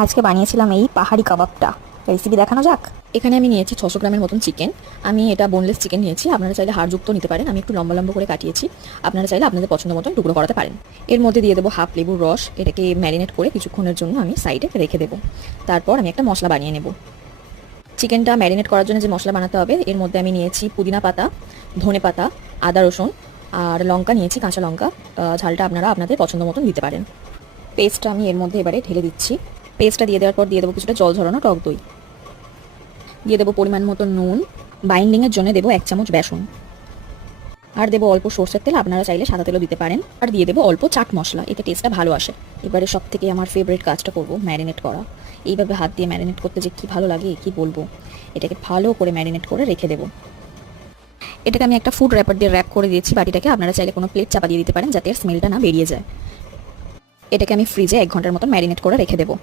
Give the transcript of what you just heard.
আজকে বানিয়েছিলাম এই পাহাড়ি কাবাবটা। রেসিপি দেখানো যাক। এখানে আমি নিয়েছি 600 গ্রামের মতন চিকেন। আমি এটা বোনলেস চিকেন নিয়েছি, আপনারা চাইলে হাড়যুক্ত নিতে পারেন। আমি একটু লম্বা লম্বা করে কাটিয়েছি, আপনারা চাইলে আপনাদের পছন্দ মতন টুকরো করাতে পারেন। এর মধ্যে দিয়ে দেবো হাফ লেবুর রস। এটাকে ম্যারিনেট করে কিছুক্ষণের জন্য আমি সাইডে রেখে দেবো। তারপর আমি একটা মশলা বানিয়ে নেব। চিকেনটা ম্যারিনেট করার জন্য যে মশলা বানাতে হবে, এর মধ্যে আমি নিয়েছি পুদিনা পাতা, ধনে পাতা, আদা রসুন আর লঙ্কা নিয়েছি, কাঁচা লঙ্কা। ঝালটা আপনারা আপনাদের পছন্দ মতন দিতে পারেন। পেস্টটা আমি এর মধ্যে এবারে ঢেলে দিচ্ছি। পেস্টটা দিয়ে দেওয়ার পর দিয়ে দেবো কিছুটা জল ঝরানো টক দই, দিয়ে দেবো পরিমাণ মতো নুন, বাইন্ডিংয়ের জন্য দেবো 1 চামচ বেসন, আর দেবো অল্প সরষের তেল, আপনারা চাইলে সাদা তেলও দিতে পারেন। আর দিয়ে দেবো অল্প চাট মশলা, এতে টেস্টটা ভালো আসে। এবারে সব থেকে আমার ফেভারিট কাজটা করবো, ম্যারিনেট করা। এইভাবে হাত দিয়ে ম্যারিনেট করতে যে কী ভালো লাগে কি বলবো। এটাকে ভালো করে ম্যারিনেট করে রেখে দেবো। এটাকে আমি একটা ফুড র্যাপার দিয়ে র্যাপ করে দিয়েছি বাটিটাকে, আপনারা চাইলে কোনো প্লেট চাপা দিয়ে দিতে পারেন যাতে এর স্মেলটা না বেরিয়ে যায়। এটাকে আমি ফ্রিজে 1 ঘন্টার মতন ম্যারিনেট করে রেখে দেবো।